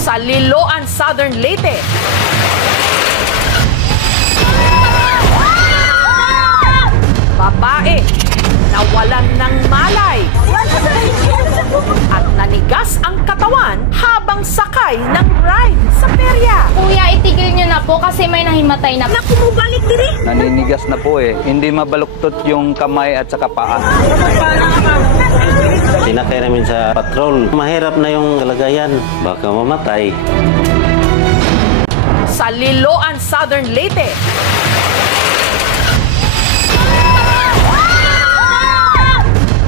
Sa Liloan, Southern Leyte. Babae nawalan ng malay at nanigas ang katawan habang sakay ng ride sa perya. Kuya, itigil nyo na po kasi may nahimatay na. Naku mo, balik diri. Naninigas na po eh. Hindi mabaluktot yung kamay at saka paa. Sinakay namin sa patrol. Mahirap na yung kalagayan. Baka mamatay. Sa Liloan, Southern Leyte.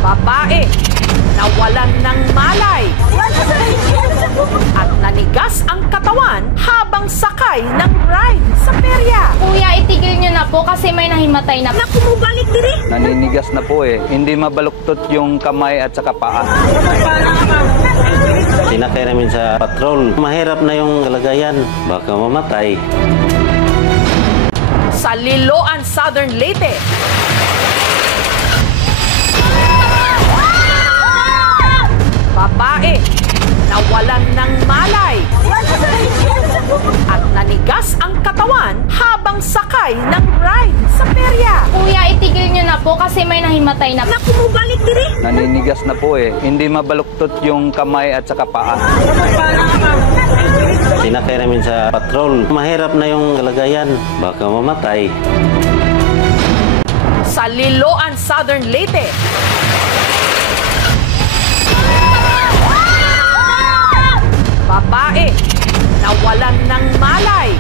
Babae nawalan ng malay at nanigas ang katawan habang sakay ng ride sa perya. Kuya, itigil nyo na po kasi may nahimatay na. Naku mo, balik diri. Naninigas na po eh. Hindi mabaluktot yung kamay at saka paa. Sinakay namin sa patrol. Mahirap na yung kalagayan. Baka mamatay. Sa Liloan, Southern Leyte. Babae nawalan ng malay at nanigas ang katawan habang sakay ng ride sa perya. Kuya, itigil nyo na po kasi may nahimatay na. Naku mo, balik diri. Naninigas na po eh. Hindi mabaluktot yung kamay at saka paa. Sinakay namin sa patrol. Mahirap na yung kalagayan. Baka mamatay. Sa Liloan, Southern Leyte. Babae nawalan ng malay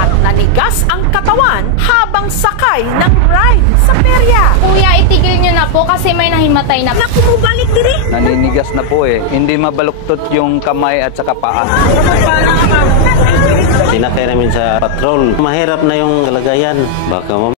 at nanigas ang katawan habang sakay ng ride sa perya. Kuya, itigil nyo na po kasi may nahimatay na. Naku mo, balik diri. Naninigas na po eh. Hindi mabaluktot yung kamay at saka paa. Sinakay namin sa patrol. Mahirap na yung kalagayan. Baka mamatay.